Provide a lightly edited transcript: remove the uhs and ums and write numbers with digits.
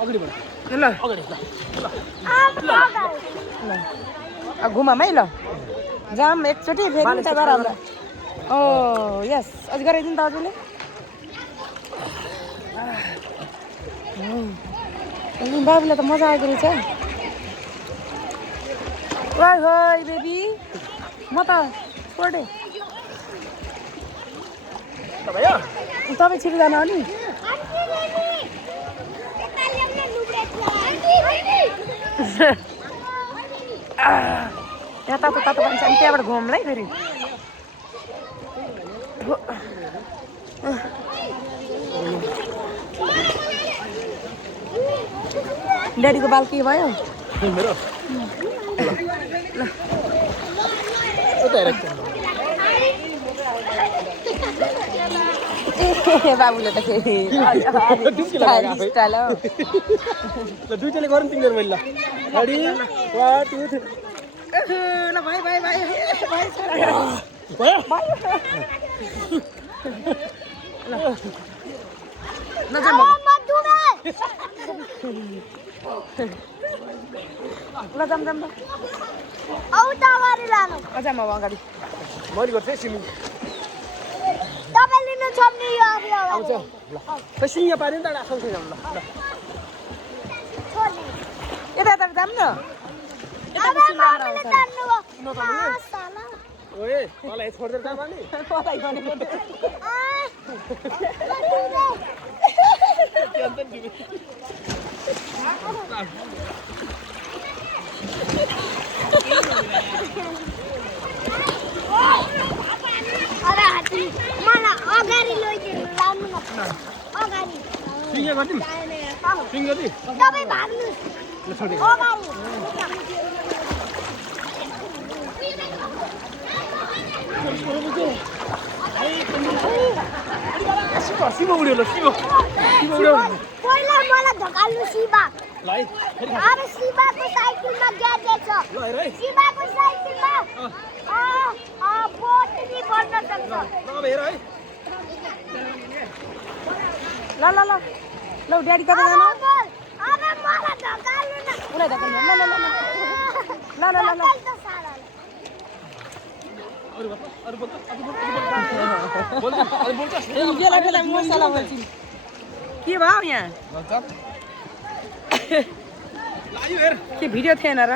अगाडि बढ ल अगाडि ल घुमाम है ल जाम एकचोटि फेरि उता गर हाम्रो ओ यस अझ गराइदिनु त हजुरले बाबुलाई त मजा आएको रहेछ ओइ होइ बेबी म त छोडे तपाईँ छिटो जानु हो नि यहाँ तातो तातो पानी छ अनि त्यहाँबाट घुमौँ है फेरि ड्याडीको बाल के भयो मेरो बाबुले त फेरि दुईटाले गरौँ तिमीहरू मैले ल रेडी 1 2 3 ल भाइ भाइ भाइ ल जाम जाम अझ म अगाडि मैले गर्छु है स्विमिङ आउँछ ल सिङ्गा पार्यो नि त आएको छैन ल यता यता जाम न ओए मलाई छोडेर जाम अनि अगाडि लैदिनु लाउनु न अगाडि सिङ्गा गर्दिम सिङ्गा दि तपाईँ भाग्नु ल छोडे सिमा उड्यो ल सिमा उड्यो पहिला मलाई धकाल्नु शिवा ल है फेरि अब शिवाको साइकलमा ग्याजेट छ ल हेर है शिवाको साइकलमा बोट नि बन्न सक्छ ल अब हेर है ल ल ल ल ड्याडी कता जानु अब मलाई धकाल्नु न उसलाई धकाल्नु ल ल ल ल ल ल ल धकाल त साला अरु बोल बेला मसला बोल्छु के भयो यहाँ लायो हेर के भिडियो थिएन र